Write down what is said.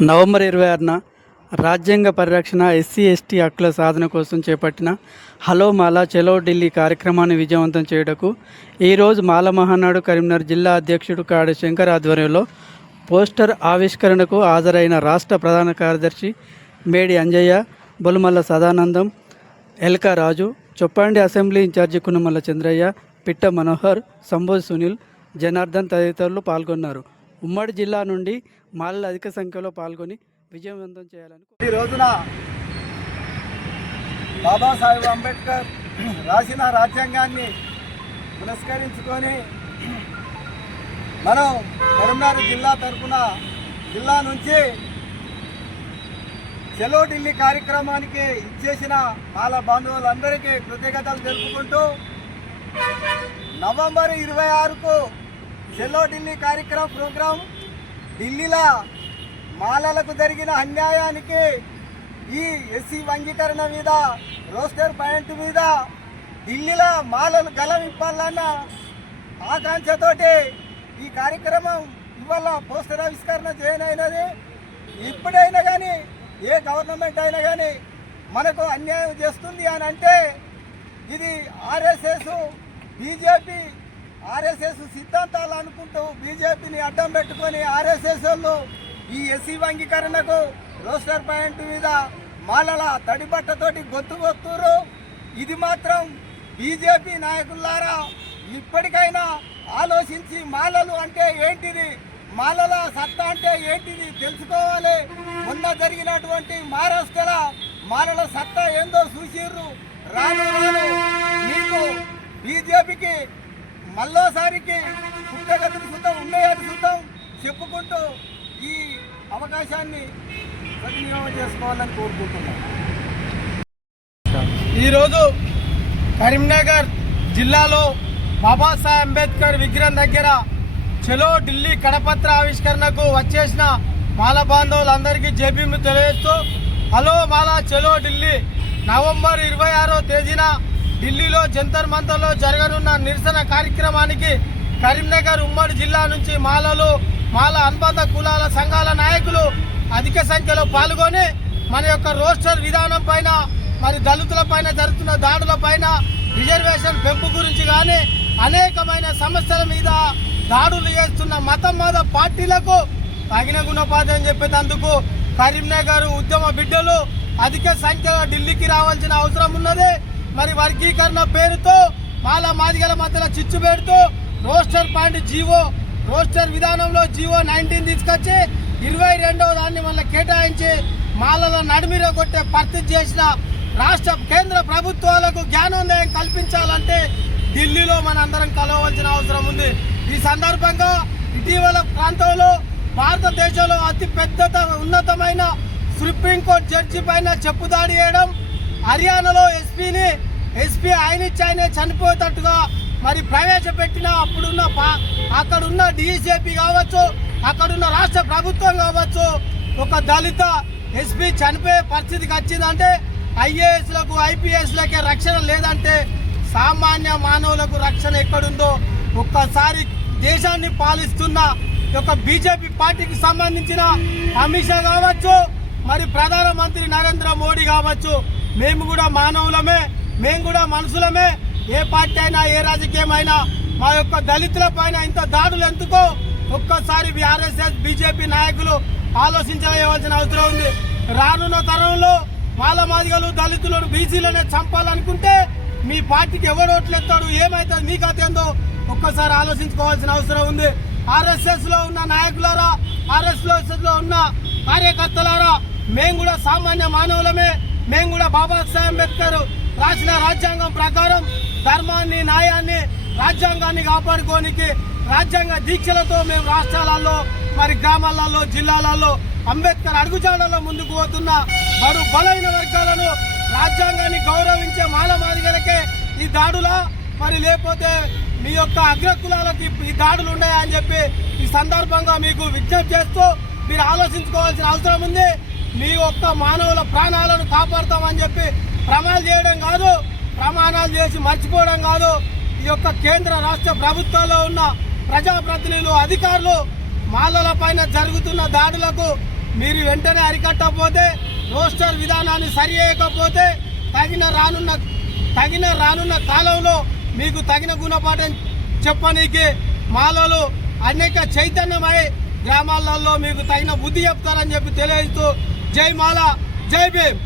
November ఇరవై ఆరున రాజ్యాంగ పరిరక్షణ ఎస్సీ ఎస్టీ హక్కుల సాధన కోసం చేపట్టిన హలో మాలా చలో ఢిల్లీ కార్యక్రమాన్ని విజయవంతం చేయుటకు ఈరోజు మాల మహానాడు కరీంనగర్ జిల్లా అధ్యక్షుడు కాడి శంకర్ ఆధ్వర్యంలో పోస్టర్ ఆవిష్కరణకు హాజరైన రాష్ట్ర ప్రధాన కార్యదర్శి Medi Anjaiah Bolumalla Sadanandam Elka Raju Choppandi assembly in charge Kunumalla Chandraiah Pitta Manohar సంబోధ్ Sunil Janardhan తదితరులు పాల్గొన్నారు. ఉమ్మడి జిల్లా నుండి మాలలు అధిక సంఖ్యలో పాల్గొని విజయవంతం చేయాలని ఈ రోజున బాబాసాహెబ్ అంబేద్కర్ రాసిన రాజ్యాంగాన్ని పురస్కరించుకొని మనం కరీంనగర్ జిల్లా తరఫున జిల్లా నుంచి చెలో ఢిల్లీ కార్యక్రమానికి ఇచ్చేసిన మాల బంధువులందరికీ కృతజ్ఞతలు తెలుపుకుంటూ నవంబర్ ఇరవై ఆరుకు చెలో ఢిల్లీ కార్యక్రమ ప్రోగ్రాం ఢిల్లీలో మాలలకు జరిగిన అన్యాయానికి ఈ ఎస్సీ వంగీకరణ మీద రోస్టర్ పాయింట్ మీద ఢిల్లీలో మాలలు గలం ఇప్పాలన్న ఆకాంక్షతోటి ఈ కార్యక్రమం ఇవాళ పోస్టర్ ఆవిష్కరణ చేయనైనది. ఇప్పుడైనా కానీ ఏ గవర్నమెంట్ అయినా కానీ మనకు అన్యాయం చేస్తుంది అని అంటే ఇది ఆర్ఎస్ఎస్ బీజేపీ ఆర్ఎస్ఎస్ సిద్ధాంతాలు అనుకుంటూ బీజేపీని అడ్డం పెట్టుకొని ఆర్ఎస్ఎస్ వాళ్ళు ఈ ఎస్సీ వంగీకరణకు రోస్టర్ పాయింట్ మీద మాలల తడిబట్టతోటి గొంతు కొత్తురు. ఇది మాత్రం బీజేపీ నాయకులారా ఇప్పటికైనా ఆలోచించి మాలలు అంటే ఏంటిది? మాలల సత్తా అంటే ఏంటిది తెలుసుకోవాలి. మొన్న జరిగినటువంటి మహారాష్ట్రల మాలల సత్తా ఏందో చూసిర్రు. రాను రాను మీకు బీజేపీకి మళ్ళోసారికి పుట్టగతులు చూద్దాం ఉన్నాయని చూద్దాం చెప్పుకుంటూ ఈ అవకాశాన్ని సద్వినియోగం చేసుకోవాలని కోరుకుంటున్నాను ఈరోజు కరీంనగర్ జిల్లాలో బాబాసాహెబ్ అంబేద్కర్ విగ్రహం దగ్గర చలో ఢిల్లీ కడపత్ర ఆవిష్కరణకు వచ్చేసిన మాల బాంధవులందరికీ జేబీలు తెలియజేస్తూ హలో మాలా చలో ఢిల్లీ నవంబర్ ఇరవై ఆరో తేదీన ఢిల్లీలో జంతర్ మంతర్లో జరగనున్న నిరసన కార్యక్రమానికి కరీంనగర్ ఉమ్మడి జిల్లా నుంచి మాలలు మాల అనుబంధ కులాల సంఘాల నాయకులు అధిక సంఖ్యలో పాల్గొని మన యొక్క రోస్టర్ విధానం పైన మరి దళితుల పైన జరుగుతున్న దాడుల పైన రిజర్వేషన్ పెంపు గురించి కానీ అనేకమైన సమస్యల మీద దాడులు చేస్తున్న మతం మత పార్టీలకు తగిన గుణపాఠం చెప్పేటందుకు కరీంనగర్ ఉద్యమ బిడ్డలు అధిక సంఖ్యలో ఢిల్లీకి రావాల్సిన అవసరం ఉన్నది. మరి వర్గీకరణ పేరుతో మాల మాదిగల మధ్యలో చిచ్చు పెడుతూ రోస్టర్ పాయింట్ జీవో రోస్టర్ విధానంలో జీవో నైన్టీన్ తీసుకొచ్చి ఇరవై రెండవ దాన్ని మళ్ళీ కేటాయించి మాలలో నడిమిర కొట్టే పరిస్థితి చేసిన రాష్ట్ర కేంద్ర ప్రభుత్వాలకు జ్ఞానోదయం కల్పించాలంటే ఢిల్లీలో మనందరం కలవలసిన అవసరం ఉంది. ఈ సందర్భంగా ఇటీవల ప్రాంతంలో భారతదేశంలో అతి పెద్ద ఉన్నతమైన సుప్రీంకోర్టు జడ్జి పైన చెప్పుదాడి చేయడం హర్యానాలో ఎస్పీని ఎస్పీ ఆయనిచ్చాయనే చనిపోయేటట్టుగా మరి ప్రవేశపెట్టిన అప్పుడున్న అక్కడున్న డిఎస్ఏపీ కావచ్చు అక్కడున్న రాష్ట్ర ప్రభుత్వం కావచ్చు ఒక దళిత ఎస్పీ చనిపోయే పరిస్థితికి వచ్చిందంటే ఐఏఎస్లకు ఐపీఎస్లకే రక్షణ లేదంటే సామాన్య మానవులకు రక్షణ ఎక్కడుందో ఒక్కసారి దేశాన్ని పాలిస్తున్న ఒక యొక్క బీజేపీ పార్టీకి సంబంధించిన అమిత్ షా కావచ్చు మరి ప్రధానమంత్రి నరేంద్ర మోడీ కావచ్చు మేము కూడా మానవులమే మేము కూడా మనుషులమే. ఏ పార్టీ అయినా ఏ రాజకీయమైనా మా యొక్క దళితుల పైన ఇంత దాడులు ఎందుకో ఒక్కసారి ఆర్ఎస్ఎస్ బీజేపీ నాయకులు ఆలోచించవలసిన అవసరం ఉంది. రానున్న తరంలో మాల మాదిగలు దళితులను బీసీలనే చంపాలనుకుంటే మీ పార్టీకి ఎవడు ఓట్లెత్తాడు ఏమైతే మీకు అతేందో ఒక్కసారి ఆలోచించుకోవాల్సిన అవసరం ఉంది. ఆర్ఎస్ఎస్లో ఉన్న నాయకులారా ఆర్ఎస్ఎస్లో ఉన్న కార్యకర్తలారా మేము కూడా సామాన్య మానవులమే. మేము కూడా బాబాసాహెబ్ అంబేద్కర్ రాసిన రాజ్యాంగం ప్రకారం ధర్మాన్ని న్యాయాన్ని రాజ్యాంగాన్ని కాపాడుకోనికి రాజ్యాంగ దీక్షలతో మేము రాష్ట్రాలలో మరి గ్రామాలలో జిల్లాలలో అంబేద్కర్ అడుగుజాడల్లో ముందుకు పోతున్న బడు బలైన వర్గాలను రాజ్యాంగాన్ని గౌరవించే మాల మాదిగలకే ఈ దాడులా మరి లేకపోతే మీ యొక్క అగ్రకులాలకి ఈ దాడులు ఉన్నాయని చెప్పి ఈ సందర్భంగా మీకు విజ్ఞప్తి చేస్తూ మీరు ఆలోచించుకోవాల్సిన అవసరం ఉంది. మీ యొక్క మానవుల ప్రాణాలను కాపాడతామని చెప్పి ప్రమాణాలు చేయడం కాదు ప్రమాణాలు చేసి మర్చిపోవడం కాదు. ఈ యొక్క కేంద్ర రాష్ట్ర ప్రభుత్వాల్లో ఉన్న ప్రజాప్రతినిధులు అధికారులు మాలల పైన జరుగుతున్న దాడులకు మీరు వెంటనే అరికట్టకపోతే రోస్టర్ విధానాన్ని సరి చేయకపోతే తగిన రానున్న తగిన రానున్న కాలంలో మీకు తగిన గుణపాఠం చెప్పనీకి మాలలు అనేక చైతన్యమై గ్రామాలలో మీకు తగిన బుద్ధి చెప్తారని చెప్పి తెలియజేస్తూ జై మాల జై భీమ్.